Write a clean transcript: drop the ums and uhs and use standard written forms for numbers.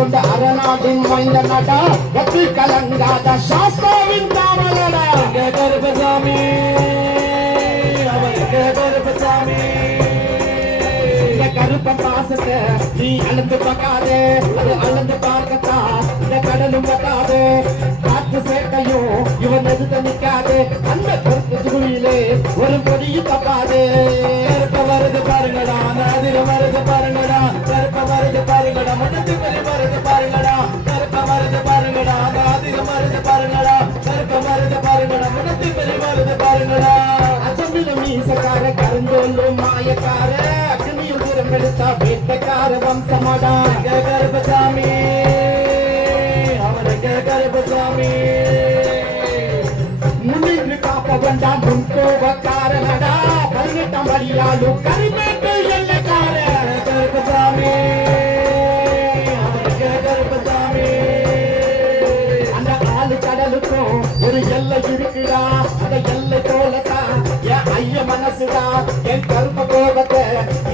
கொண்ட அரணாவின் மைந்த நடா வெற்றி கலங்காத சாஸ்தாவின் தாமலடா கருப்பசாமி அவனுக்கு கருப்பசாமி கருப்ப பாசத்தை நீ அளந்து பார்க்காதே அது அளந்து பார்க்கத்தான் இந்த கடலும் பட்டாதே காற்று சேட்டையும் இவன் எதிர்த்து நிற்காதே அந்த கருப்பு துணியிலே ஒரு பொடியும் தப்பாதே கருப்ப வருது பாருங்கடா அதிர வருது பாருங்கடா கருப்ப வருது பாருங்கடா மனது பெரிய வருது பாருங்கடா கருப்ப வருது பாருங்கடா அதிர வருது பாருங்கடா கருப்ப வருது பாருங்கடா மனது பெரிய வருது பாருங்கடா அச்சமில மீசக்கார கருந்தோல்லும் மாயக்கார அக்னியும் எடுத்தா வேட்டைக்கார வம்சமாடா கருப்பசாமி அவனுக்கு கருப்பசாமி முன்னின்று காப்பவன்டா முன்கோபக்காரனடா 18ஆம் வழியாலும் கரிமேட்டு எல்லைக்கார கருப்பசாமி அவனுக்கு கருப்பசாமி அந்த ஆளு கடலுக்கும் ஒரு எல்லை இருக்குடா அந்த எல்லை போலதான் என் ஐய மனசுடா என் கருப்ப கோபத்தை